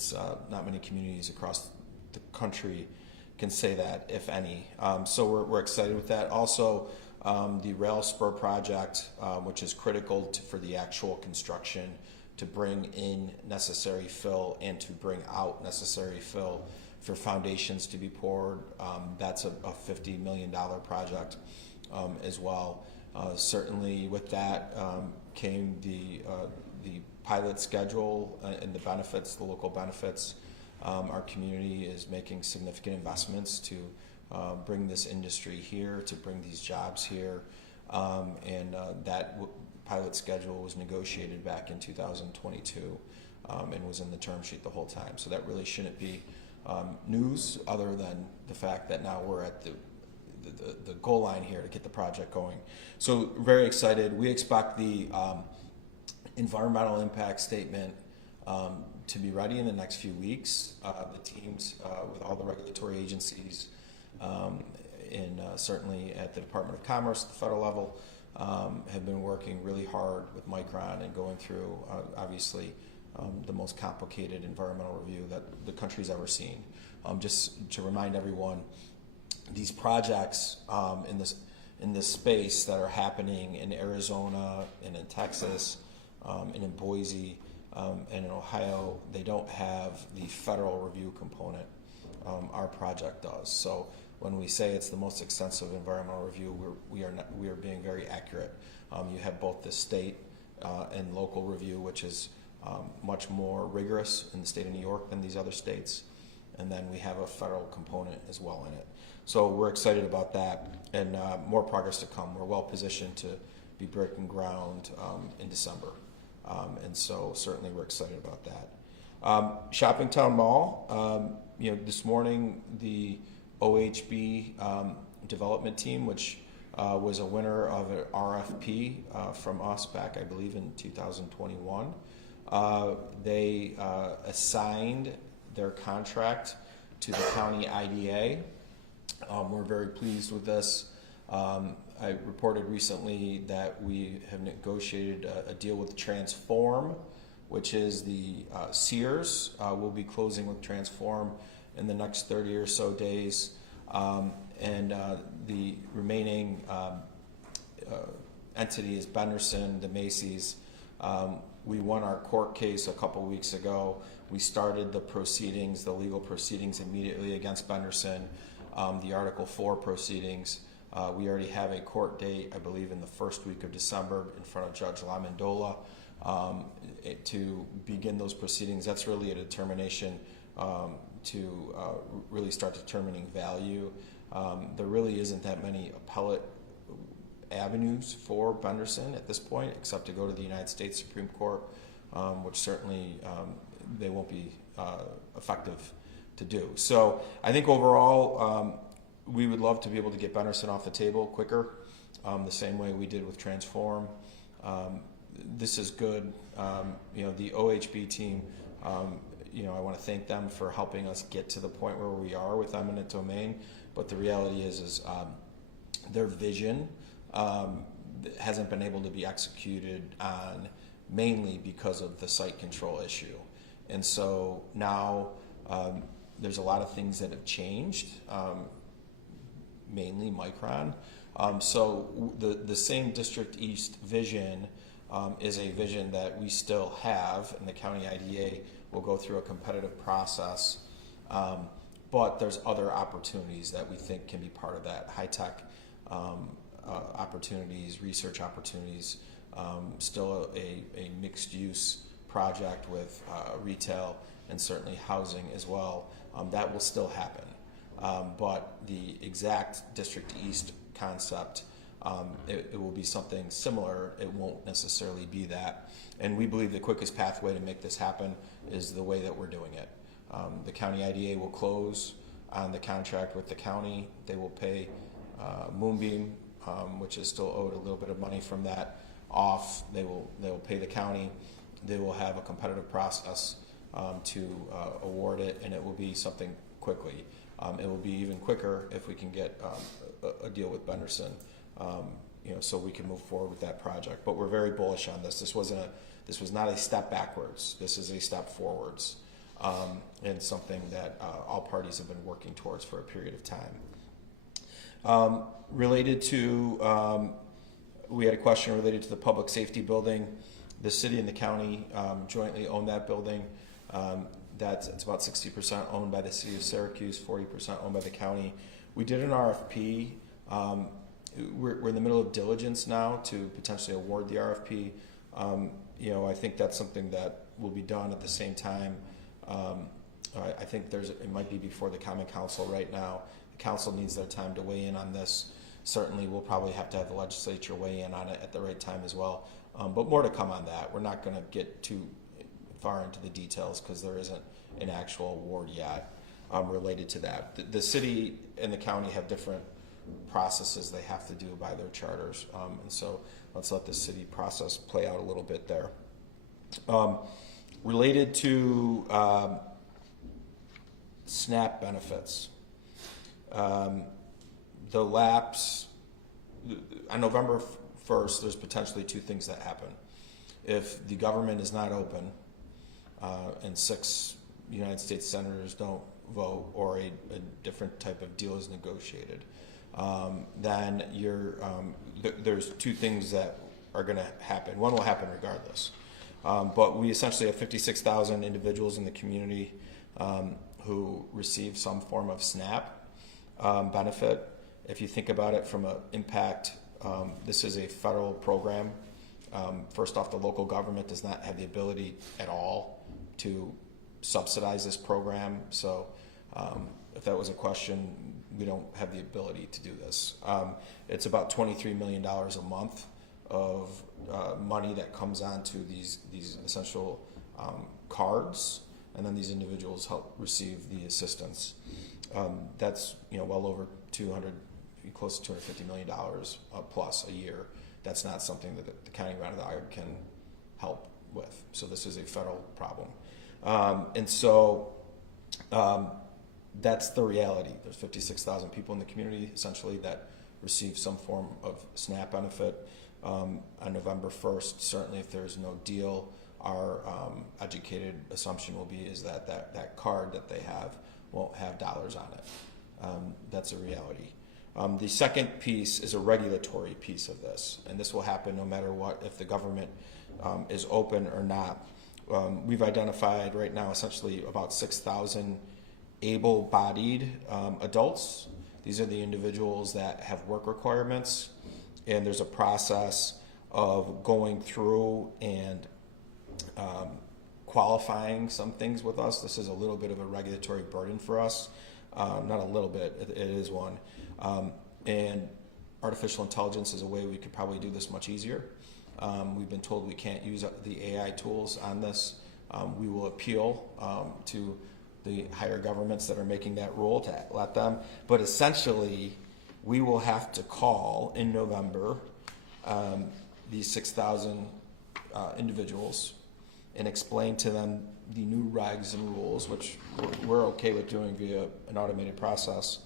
it's not many communities across the country can say that, if any. So we're excited with that. Also, the rail spur project, which is critical for the actual construction, to bring in necessary fill and to bring out necessary fill for foundations to be poured. That's a $50 million project as well. Certainly with that came the pilot schedule and the benefits, the local benefits. Our community is making significant investments to bring this industry here, to bring these jobs here, and that pilot schedule was negotiated back in 2022 and was in the term sheet the whole time. So that really shouldn't be news, other than the fact that now we're at the goal line here to get the project going. So very excited. We expect the environmental impact statement to be ready in the next few weeks. The teams with all the regulatory agencies and certainly at the Department of Commerce at the federal level have been working really hard with Micron and going through obviously the most complicated environmental review that the country's ever seen. Just to remind everyone, these projects in this space that are happening in Arizona and in Texas and in Boise and in Ohio, they don't have the federal review component. Our project does. So when we say it's the most extensive environmental review, we are being very accurate. You have both the state and local review, which is much more rigorous in the state of New York than these other states, and then we have a federal component as well in it. So we're excited about that, and more progress to come. We're well positioned to be breaking ground in December, and so certainly we're excited about that. Shoppingtown Mall, this morning the OHB development team, which was a winner of an RFP from us back, I believe, in 2021. They assigned their contract to the county IDA. We're very pleased with this. I reported recently that we have negotiated a deal with Transform, which is the Sears. We'll be closing with Transform in the next 30 or so days. And the remaining entity is Benderson, the Macy's. We won our court case a couple weeks ago. We started the proceedings, the legal proceedings, immediately against Benderson, the Article 4 proceedings. We already have a court date, I believe, in the first week of December in front of Judge LaMandola to begin those proceedings. That's really a determination to really start determining value. There really isn't that many appellate avenues for Benderson at this point, except to go to the United States Supreme Court, which certainly they won't be effective to do. So I think overall, we would love to be able to get Benderson off the table quicker, the same way we did with Transform. This is good. The OHB team, I want to thank them for helping us get to the point where we are with eminent domain. But the reality is their vision hasn't been able to be executed on, mainly because of the site control issue. And so now there's a lot of things that have changed, mainly Micron. So the same District East vision is a vision that we still have, and the county IDA will go through a competitive process. But there's other opportunities that we think can be part of that. High-tech opportunities, research opportunities, still a mixed-use project with retail and certainly housing as well. That will still happen. But the exact District East concept, it will be something similar. It won't necessarily be that. And we believe the quickest pathway to make this happen is the way that we're doing it. The county IDA will close on the contract with the county. They will pay Moonbeam, which is still owed a little bit of money from that, off. They will pay the county. They will have a competitive process to award it, and it will be something quickly. It will be even quicker if we can get a deal with Benderson, so we can move forward with that project. But we're very bullish on this. This was not a step backwards. This is a step forwards. and something that all parties have been working towards for a period of time. Related to, we had a question related to the public safety building. The city and the county jointly own that building. It's about 60% owned by the city of Syracuse, 40% owned by the county. We did an RFP. We're in the middle of diligence now to potentially award the RFP. I think that's something that will be done at the same time. I think it might be before the Common Council right now. The council needs their time to weigh in on this. Certainly, we'll probably have to have the legislature weigh in on it at the right time as well. But more to come on that. We're not going to get too far into the details because there isn't an actual award yet related to that. The city and the county have different processes they have to do by their charters, and so let's let the city process play out a little bit there. Related to SNAP benefits, the lapse on November 1st, there's potentially two things that happen. If the government is not open and 6 United States senators don't vote or a different type of deal is negotiated, then there's two things that are going to happen. One will happen regardless. But we essentially have 56,000 individuals in the community who receive some form of SNAP benefit. If you think about it from an impact, this is a federal program. First off, the local government does not have the ability at all to subsidize this program. So if that was a question, we don't have the ability to do this. It's about $23 million a month of money that comes onto these essential cards, and then these individuals help receive the assistance. That's well over close to $250 million plus a year. That's not something that the county of Onondaga can help with. So this is a federal problem, and so that's the reality. There's 56,000 people in the community essentially that receive some form of SNAP benefit. On November 1st, certainly if there's no deal, our educated assumption will be is that card that they have won't have dollars on it. That's a reality. The second piece is a regulatory piece of this, and this will happen no matter what, if the government is open or not. We've identified right now essentially about 6,000 able-bodied adults. These are the individuals that have work requirements, and there's a process of going through and qualifying some things with us. This is a little bit of a regulatory burden for us. Not a little bit, it is one. And artificial intelligence is a way we could probably do this much easier. We've been told we can't use the AI tools on this. We will appeal to the higher governments that are making that rule to let them. But essentially, we will have to call in November these 6,000 individuals and explain to them the new regs and rules, which we're okay with doing via an automated process.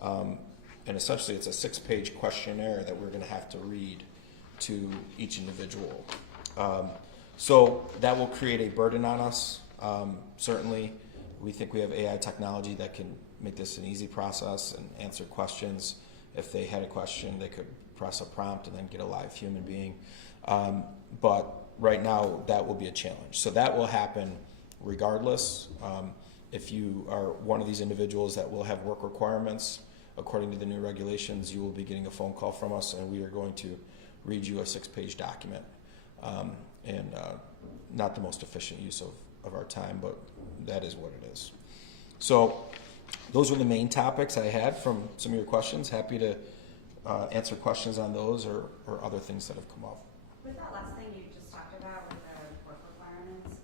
And essentially, it's a 6-page questionnaire that we're going to have to read to each individual. So that will create a burden on us. Certainly, we think we have AI technology that can make this an easy process and answer questions. If they had a question, they could press a prompt and then get a live human being. But right now, that will be a challenge. So that will happen regardless. If you are one of these individuals that will have work requirements, according to the new regulations, you will be getting a phone call from us, and we are going to read you a 6-page document. And not the most efficient use of our time, but that is what it is. So those were the main topics I had from some of your questions. Happy to answer questions on those or other things that have come up. With that last thing you just talked about with the work requirements,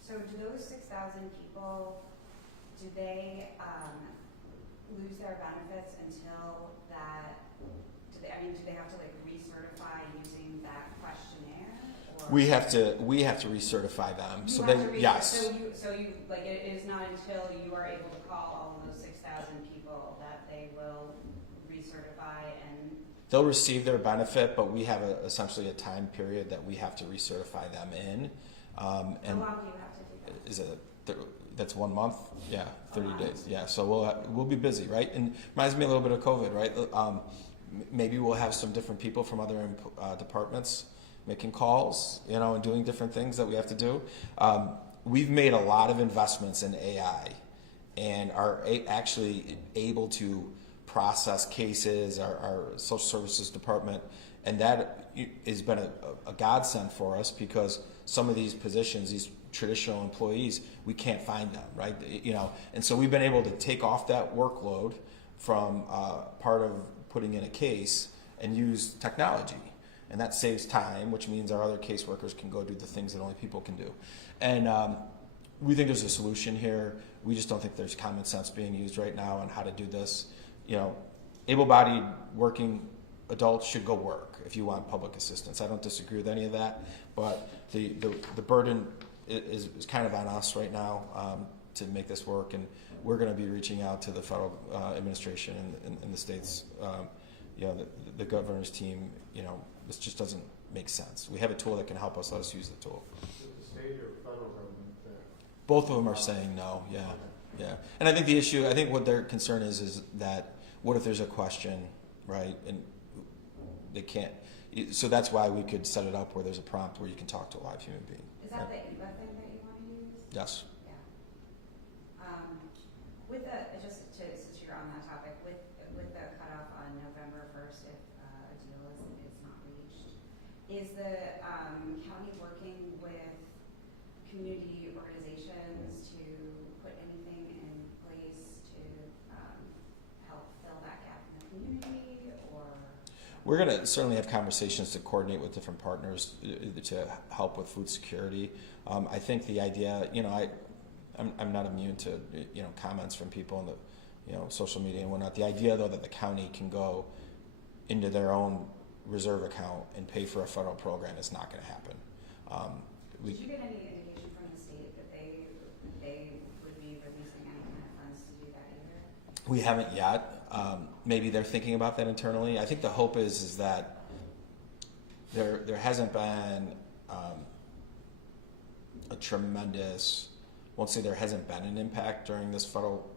so do those 6,000 people, do they lose their benefits until that, do they have to like recertify using that questionnaire? Or? We have to recertify them. So yes. So you like it is not until you are able to call all of those 6,000 people that they will recertify and. They'll receive their benefit, but we have essentially a time period that we have to recertify them in. And how long do you have to do that? Is it that's 1 month. Yeah, 30 days. Yeah, so we'll be busy, right? And reminds me a little bit of COVID, right? Maybe we'll have some different people from other departments making calls, and doing different things that we have to do. We've made a lot of investments in AI and are actually able to process cases, our social services department, and that has been a godsend for us because some of these positions, these traditional employees, we can't find them, right? And so we've been able to take off that workload from part of putting in a case and use technology. And that saves time, which means our other caseworkers can go do the things that only people can do. And we think there's a solution here. We just don't think there's common sense being used right now on how to do this. Able-bodied working adults should go work if you want public assistance. I don't disagree with any of that, but the burden is kind of on us right now to make this work, and we're going to be reaching out to the federal administration and the states, the governor's team. This just doesn't make sense. We have a tool that can help us. Let us use the tool. Is the state or federal government there? Both of them are saying no. Yeah. And I think what their concern is that what if there's a question, right? And they can't. So that's why we could set it up where there's a prompt where you can talk to a live human being. Is that the EVA thing that you want to use? Yes. Yeah. Since you're on that topic, with the cutoff on November 1st, if a deal is not reached, is the county working with community organizations to put anything in place to help fill that gap in the community, or? We're going to certainly have conversations to coordinate with different partners to help with food security. I think the idea, I'm not immune to comments from people in the social media and whatnot. The idea though that the county can go into their own reserve account and pay for a federal program is not going to happen. Did you get any indication from the state that they would be releasing any kind of funds to do that either? We haven't yet. Maybe they're thinking about that internally. I think the hope is that there hasn't been a tremendous, won't say there hasn't been an impact during this federal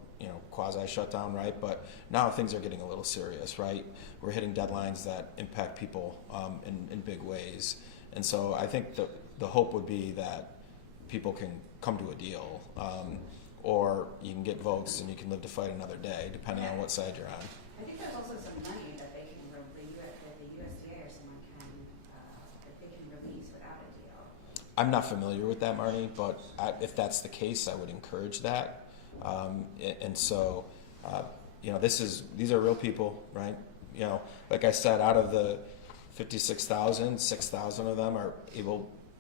quasi shutdown, right? But now things are getting a little serious, right? We're hitting deadlines that impact people in big ways. And so I think the hope would be that people can come to a deal, or you can get votes and you can live to fight another day, depending on what side you're on. I think there's also some money that they can that the USDA or someone that they can release without a deal. I'm not familiar with that, Marnie, but if that's the case, I would encourage that. And so, these are real people, right? Like I said, out of the 56,000, 6,000 of them are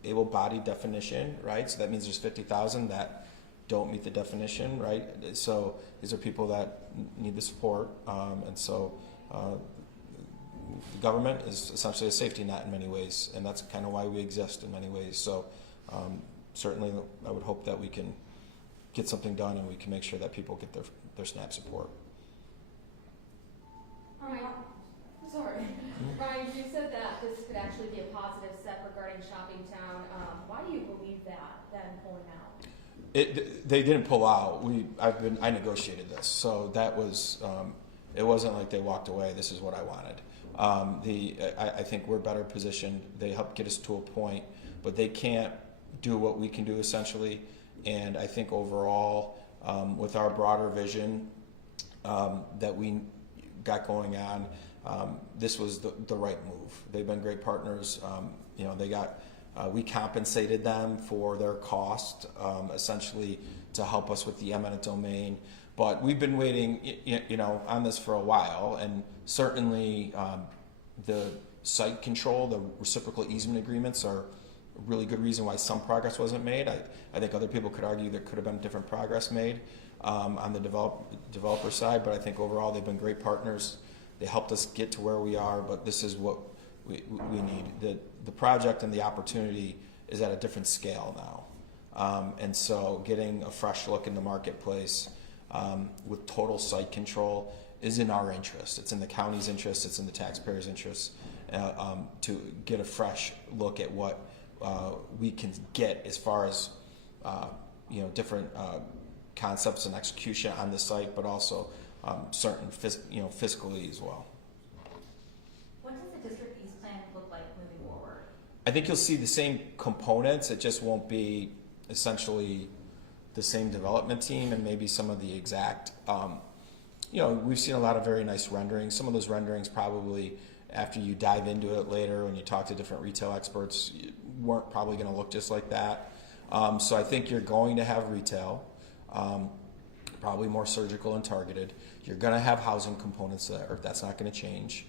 able-bodied definition, right? So that means there's 50,000 that don't meet the definition, right? So these are people that need the support, and so the government is essentially a safety net in many ways, and that's kind of why we exist in many ways. So certainly, I would hope that we can get something done and we can make sure that people get their SNAP support. Sorry. Ryan, you said that this could actually be a positive step regarding Shoppingtown. Why do you believe that, then pulling out? They didn't pull out. I negotiated this, so that was. It wasn't like they walked away. This is what I wanted. I think we're better positioned. They helped get us to a point, but they can't do what we can do essentially. And I think overall, with our broader vision that we got going on, this was the right move. They've been great partners. We compensated them for their cost, essentially to help us with the eminent domain. But we've been waiting, on this for a while, and certainly the site control, the reciprocal easement agreements are a really good reason why some progress wasn't made. I think other people could argue there could have been different progress made on the developer side, but I think overall they've been great partners. They helped us get to where we are, but this is what we need. The project and the opportunity is at a different scale now. And so getting a fresh look in the marketplace with total site control is in our interest. It's in the county's interest. It's in the taxpayers' interest to get a fresh look at what we can get as far as different concepts and execution on the site, but also certain fiscally as well. What does the District East plan look like moving forward? I think you'll see the same components. It just won't be essentially the same development team and maybe some of the exact. We've seen a lot of very nice renderings. Some of those renderings probably, after you dive into it later and you talk to different retail experts, weren't probably going to look just like that. So I think you're going to have retail, probably more surgical and targeted. You're going to have housing components there. That's not going to change.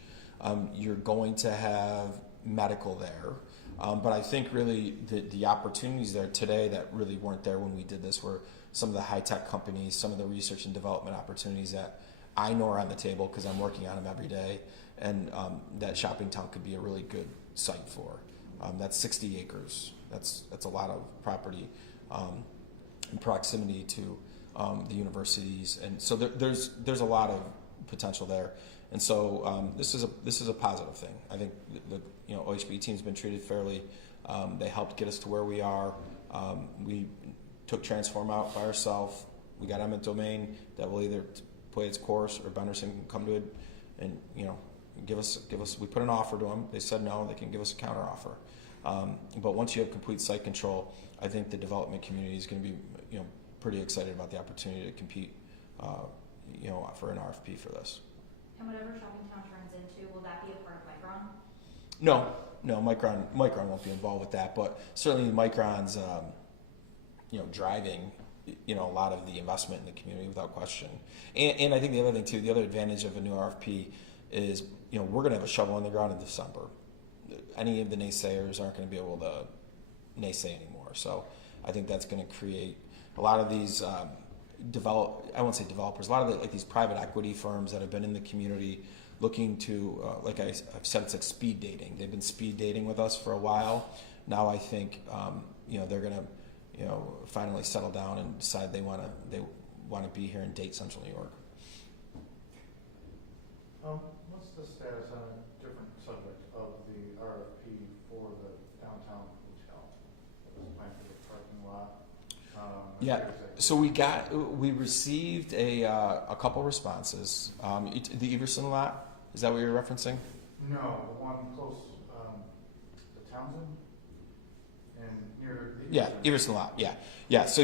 You're going to have medical there. But I think really the opportunities there today that really weren't there when we did this were some of the high-tech companies, some of the research and development opportunities that I know are on the table because I'm working on them every day, and that Shoppingtown could be a really good site for. That's 60 acres. That's a lot of property in proximity to the universities, and so there's a lot of potential there. And so this is a positive thing. I think the OHB team's been treated fairly. They helped get us to where we are. We took Transform out by ourselves. We got eminent domain that will either play its course or Benderson can come to it and give us. We put an offer to them. They said no. They can give us a counter offer. But once you have complete site control, I think the development community is going to be pretty excited about the opportunity to compete for an RFP for this. And whatever Shoppingtown turns into, will that be a part of Micron? No, Micron won't be involved with that, but certainly Micron's, driving, a lot of the investment in the community without question. And I think the other thing too, the other advantage of a new RFP is, we're going to have a shovel in the ground in December. Any of the naysayers aren't going to be able to naysay anymore. So I think that's going to create a lot of these I won't say developers, a lot of these private equity firms that have been in the community looking to, like I've said, it's like speed dating. They've been speed dating with us for a while. Now I think, they're going to, finally settle down and decide they want to be here and date Central New York. What's the status on a different subject of the RFP for the downtown hotel? That was planned for the parking lot. Yeah. So we received a couple responses. The Everson lot, is that what you're referencing? No, the one close to Townsend and near the Everson lot. Yeah. So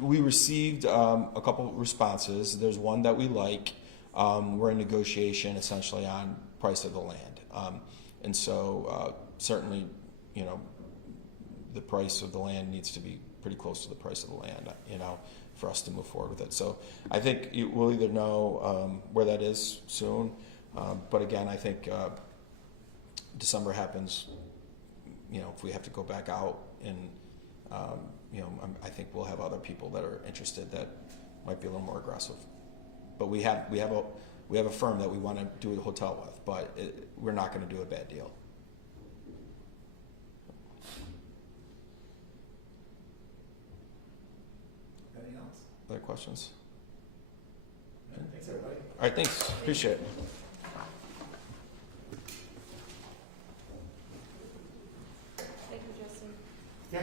we received a couple responses. There's one that we like. We're in negotiation essentially on price of the land, and so certainly, the price of the land needs to be pretty close to the price of the land, for us to move forward with it. So I think we'll either know where that is soon, but again, I think December happens. If we have to go back out, and I think we'll have other people that are interested that might be a little more aggressive. But we have a firm that we want to do a hotel with, but we're not going to do a bad deal. Anything else? Other questions? Thanks, everybody. All right, thanks. Appreciate it. Thank you, Jesse. Yeah.